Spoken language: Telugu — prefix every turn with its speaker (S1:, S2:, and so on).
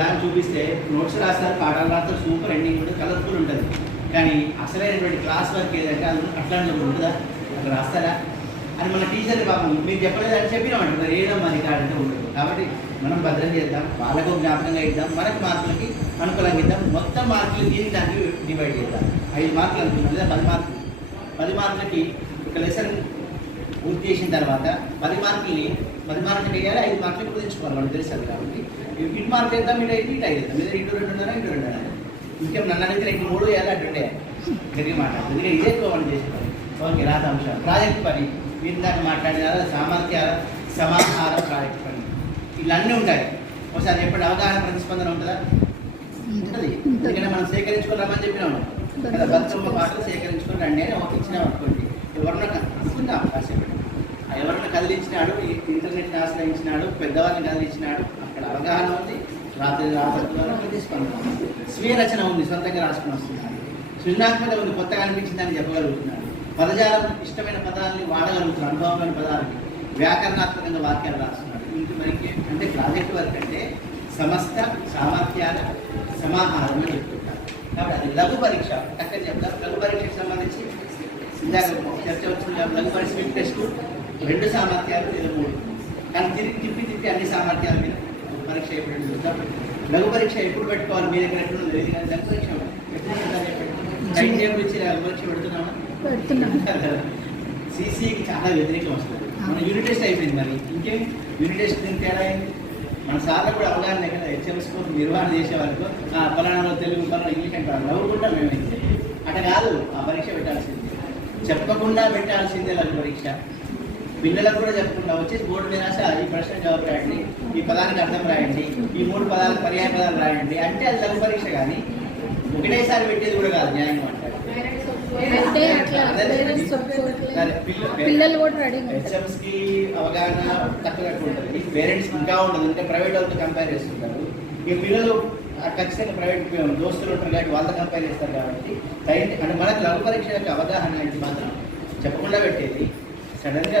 S1: దాన్ని చూపిస్తే నోట్స్ రాస్తారు పాఠాలు రాస్తారు సూపర్ ఎండింగ్ ఉంటుంది కలర్ఫుల్ ఉంటుంది. కానీ అసలైనటువంటి క్లాస్ వర్క్ ఏదంటే అది అట్లాంటి ఉంటుందా? అక్కడ రాస్తారా? అని మన టీచర్ పాపం మీరు చెప్పలేదు అని మరి ఏదో మరి కాడంటే ఉండదు. కాబట్టి మనం భద్రం చేద్దాం వాళ్ళకు జ్ఞాపకంగా ఇద్దాం మనకు మార్కులకి అనుకూలంగా ఇద్దాం మొత్తం మార్కులు దీనికి దానికి డివైడ్ చేద్దాం. ఐదు మార్కులు అనుకున్నాం లేదా పది మార్కులు? పది మార్కులకి ఒక లెసన్ పూర్తి చేసిన తర్వాత పది మార్కుల్ని పది మార్కులు వేయాలి ఐదు మార్కులు కుదించుకోవాలి మనకు తెలుసు కాబట్టి. ఇటు మార్కులు వేద్దాం ఇటు అయితే ఇటు ఐదు. లేదా ఇటు రెండు ఉన్నారా ఇటు రెండు ఇంకేం నన్ను అడిగితే రెండు మూడు వేయాలి అటు ఉండే. గట్టి మాట అందుకే ఇదే ఎక్కువ మనం ఓకే రాత అంశం. ప్రాజెక్ట్ పని. మీరు దాన్ని మాట్లాడినారా సామర్థ్యాల సమాహార ప్రాజెక్ట్ పని. ఇవన్నీ ఉంటాయి. ఒకసారి ఎప్పుడు అవగాహన ప్రతిస్పందన ఉంటుందా? ఉంటుంది. ఎందుకంటే మనం సేకరించుకొని రమ్మని చెప్పినాము. కదా బతుకమ్మ పాటలు సేకరించుకుని రండి అని ఒక ఇచ్చిన అనుకోండి. ఎవరిన కలుస్తున్నాం అవకాశం ఆ ఎవరన్నా కదిలించినాడు ఈ ఇంటర్నెట్ని ఆశ్రయించినాడు పెద్దవాళ్ళని కదిలించినాడు అక్కడ అవగాహన ఉంది రాత్రి రాత్రి ద్వారా ప్రతిస్పందన స్వీయ రచన ఉంది సొంతంగా రాసుకుని వస్తున్నాడు. సృజనాత్మక ఉంది కొత్తగా అనిపించిందని చెప్పగలుగుతున్నాడు. పదజాలం ఇష్టమైన పదాలని వాడగలుగుతున్నాడు అనుభవమైన పదాలని వ్యాకరణాత్మకంగా వాక్యాలు రాస్తున్నాడు. ఇంటి మరికి అంటే ప్రాజెక్ట్ వర్క్ అంటే సమస్త సామర్థ్యాల సమాహారం అని చెప్తుంటారు. కాబట్టి అది లఘు పరీక్ష టక్కని చెప్తారు. లఘు పరీక్షకు సంబంధించి ఇందాక చర్చ కాబట్టి లఘు స్విఫ్ట్ టెస్ట్ రెండు సామర్థ్యాలు లేదా మూడు? కానీ తిరిగి తిప్పి తిప్పి అన్ని సామర్థ్యాల మీద పరీక్ష ఎప్పుడు చూద్దాం? లఘు పరీక్ష ఎప్పుడు పెట్టుకోవాలి? మీ దగ్గర ఎప్పుడు లేదు కానీ లఘు పరీక్ష టైం టేబుల్ ఇచ్చి లఘు పరీక్ష పెడుతున్నామా?
S2: పెడుతున్నాం.
S1: సీసీకి చాలా వ్యతిరేకం వస్తుంది. మన యూనిట్ టెస్ట్ అయిపోయింది మరి. ఇంకేం? యూనిట్ టెస్ట్ దీనికి తేడా ఏంటి మన సార్లు కూడా అవగాహన లేక హెచ్ఎంఎస్ కోసం నిర్వహణ చేసే వరకు ఆ పలానాలో తెలుగు పలానా ఇంగ్లీష్ అంటారు. నవ్వుకుంటాం మేమైతే అట్లా కాదు. ఆ పరీక్ష పెట్టాల్సింది. చెప్పకుండా పెట్టాల్సిందే లఘు పరీక్ష. పిల్లలకు కూడా చెప్పకుండా వచ్చేసి బోర్డు మీద ఈ ప్రశ్న జవాబు రాయండి ఈ పదానికి అర్థం రాయండి ఈ మూడు పదాలకు పర్యాయ పదాలు రాయండి అంటే అది లఘు పరీక్ష కానీ ఒకటేసారి పెట్టేది కూడా కాదు న్యాయం అంటారు హెచ్ఎంస్కి అవగాహన తక్కువ ఉంటుంది. పేరెంట్స్ ఇంకా ఉండదు. అంటే ప్రైవేట్ వాళ్ళతో కంపేర్ చేస్తుంటారు. ఈ పిల్లలు ఖచ్చితంగా ప్రైవేట్ దోస్తులు ఉంటారు కాబట్టి వాళ్ళ కంపేర్ చేస్తారు కాబట్టి టైం అంటే మనకు లఘు పరీక్ష యొక్క అవగాహన ఇది మాత్రం చెప్పకుండా పెట్టేది. సడన్గా